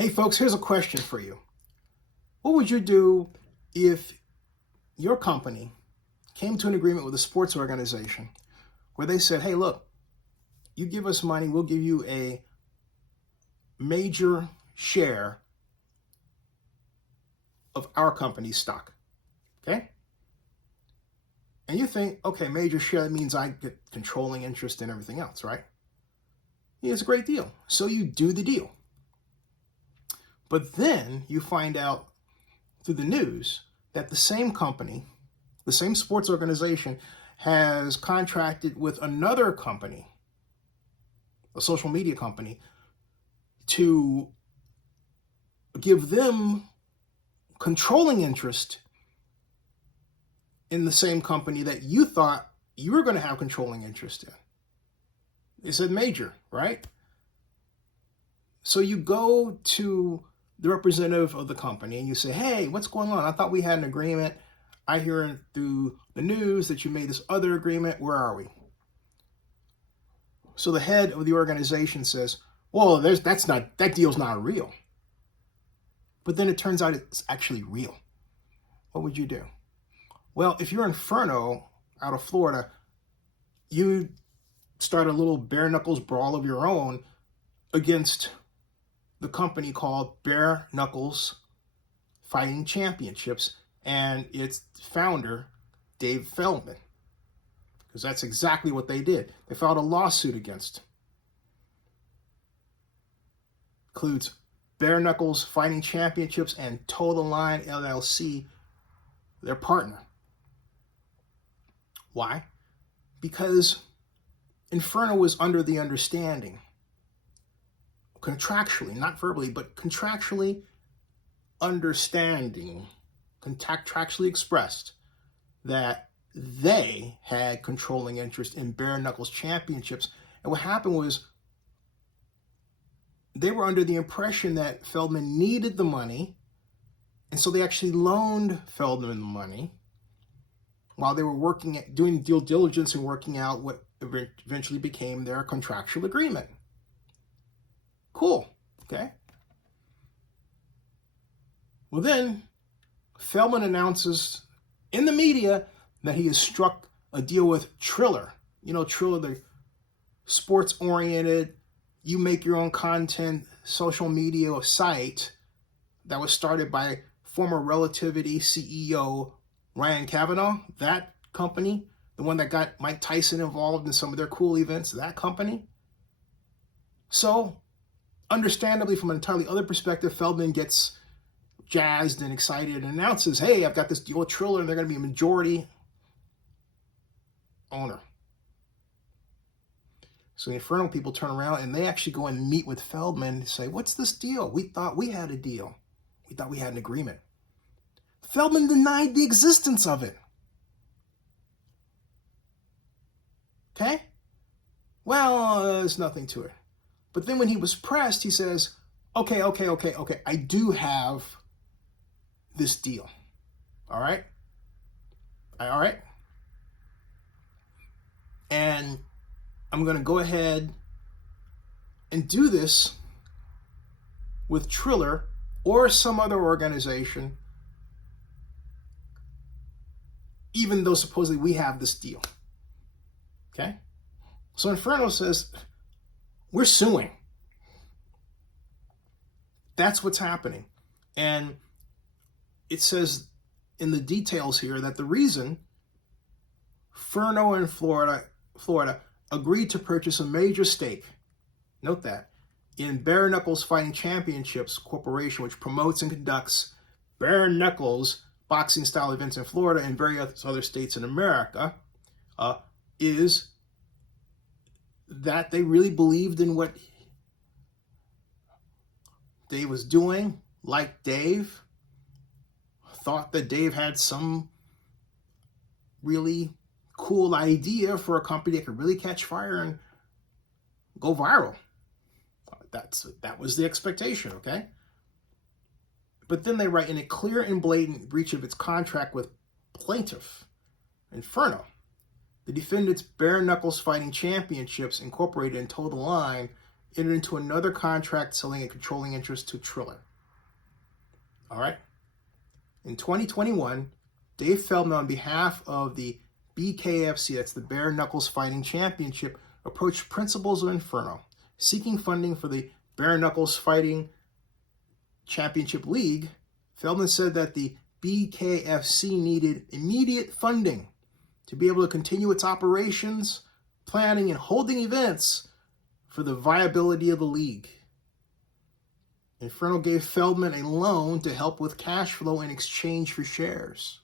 Hey folks, here's a question for you. What would you do if your company came to an agreement with a sports organization where they said, hey, look, you give us money, we'll give you a major share of our company's stock, okay? And you think, okay, major share, that means I get controlling interest in everything else, right? Yeah, it's a great deal. So you do the deal. But then you find out through the news that the same company, the same sports organization, has contracted with another company, a social media company, to give them controlling interest in the same company that you thought you were going to have controlling interest in. They said major, right? So you go to the representative of the company and you say, hey, what's going on? I thought we had an agreement. I hear through the news that you made this other agreement. Where are we? So the head of the organization says, well, that deal's not real. But then it turns out it's actually real. What would you do? Well, if you're Inferno out of Florida, you start a little bare knuckles brawl of your own against the company called Bare Knuckles Fighting Championships and its founder, Dave Feldman. Because that's exactly what they did. They filed a lawsuit against him. Includes Bare Knuckles Fighting Championships and Total Line LLC, their partner. Why? Because Inferno was under the understanding, contractually, not verbally, but contractually contractually expressed that they had controlling interest in Bare Knuckles Championships. And what happened was they were under the impression that Feldman needed the money, and so they actually loaned Feldman the money while they were doing due diligence and working out what eventually became their contractual agreement. Cool, okay? Well then, Feldman announces in the media that he has struck a deal with Triller. You know, Triller, the sports-oriented, you make your own content, social media site that was started by former Relativity CEO Ryan Kavanaugh. That company, the one that got Mike Tyson involved in some of their cool events, that company. So, understandably, from an entirely other perspective, Feldman gets jazzed and excited and announces, hey, I've got this deal with Triller and they're going to be a majority owner. So the Inferno people turn around and they actually go and meet with Feldman and say, what's this deal? We thought we had a deal. We thought we had an agreement. Feldman denied the existence of it. Okay? Well, there's nothing to it. But then when he was pressed, he says, okay, I do have this deal. All right? All right? And I'm going to go ahead and do this with Triller or some other organization, even though supposedly we have this deal. Okay? So Inferno says, we're suing. That's what's happening. And it says in the details here that the reason Inferno in Florida agreed to purchase a major stake, note that, in Bare Knuckles Fighting Championships Corporation, which promotes and conducts bare knuckles boxing style events in Florida and various other states in America, is that they really believed in what Dave was doing, like Dave, thought that Dave had some really cool idea for a company that could really catch fire and go viral. That was the expectation, okay? But then they write, in a clear and blatant breach of its contract with plaintiff, Inferno, the defendants Bare Knuckles Fighting Championships Incorporated and Total Line entered into another contract selling a controlling interest to Triller. All right. In 2021, Dave Feldman, on behalf of the BKFC, that's the Bare Knuckles Fighting Championship, approached principals of Inferno, seeking funding for the Bare Knuckles Fighting Championship League. Feldman said that the BKFC needed immediate funding to be able to continue its operations, planning, and holding events for the viability of the league. Inferno gave Feldman a loan to help with cash flow in exchange for shares.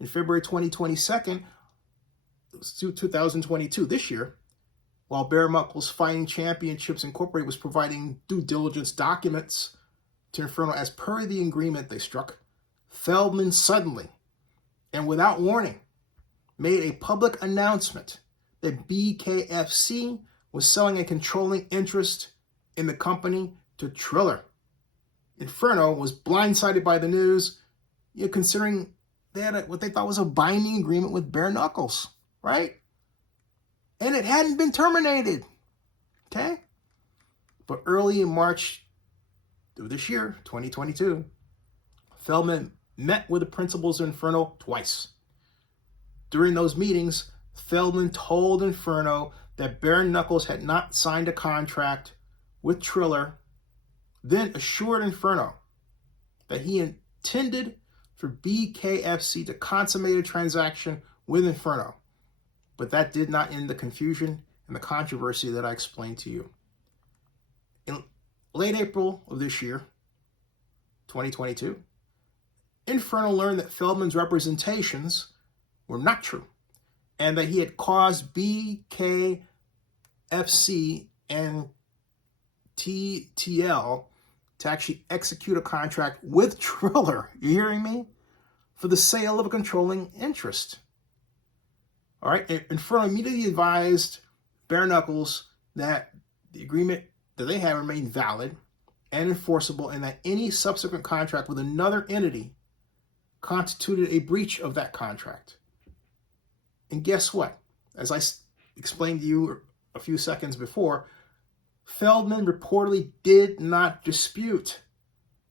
In February 2022, this year, while Bare Knuckles Fighting Championships Incorporated was providing due diligence documents to Inferno as per the agreement they struck, Feldman suddenly and without warning made a public announcement that BKFC was selling a controlling interest in the company to Triller. Inferno was blindsided by the news, considering they had what they thought was a binding agreement with Bare Knuckles, right? And it hadn't been terminated, okay? But early in March of this year, 2022, Feldman met with the principals of Inferno twice. During those meetings, Feldman told Inferno that Bare Knuckles had not signed a contract with Triller, then assured Inferno that he intended for BKFC to consummate a transaction with Inferno. But that did not end the confusion and the controversy that I explained to you. In late April of this year, 2022, Inferno learned that Feldman's representations were not true and that he had caused BKFC and TTL to actually execute a contract with Triller, you hearing me, for the sale of a controlling interest. All right, Inferno immediately advised Bare Knuckles that the agreement that they had remained valid and enforceable, and that any subsequent contract with another entity constituted a breach of that contract. And guess what? As I explained to you a few seconds before, Feldman reportedly did not dispute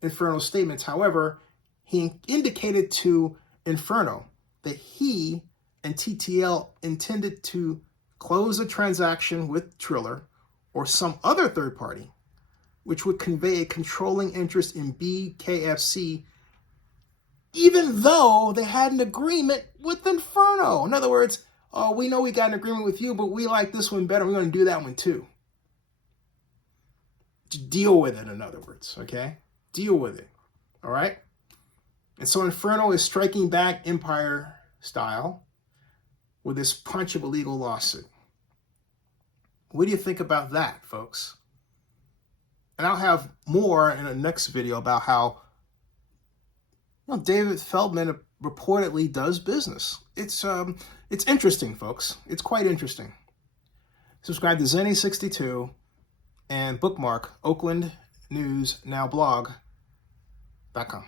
Inferno's statements. However, he indicated to Inferno that he and TTL intended to close a transaction with Triller or some other third party, which would convey a controlling interest in BKFC, even though they had an agreement with Inferno. In other words, oh, we know we got an agreement with you, but we like this one better. We're going to do that one too. Deal with it, in other words, okay? Deal with it, all right? And so Inferno is striking back Empire style with this punch of a legal lawsuit. What do you think about that, folks? And I'll have more in the next video about how David Feldman reportedly does business. It's interesting, folks. It's quite interesting. Subscribe to Zenny62 and bookmark OaklandNewsNowBlog.com.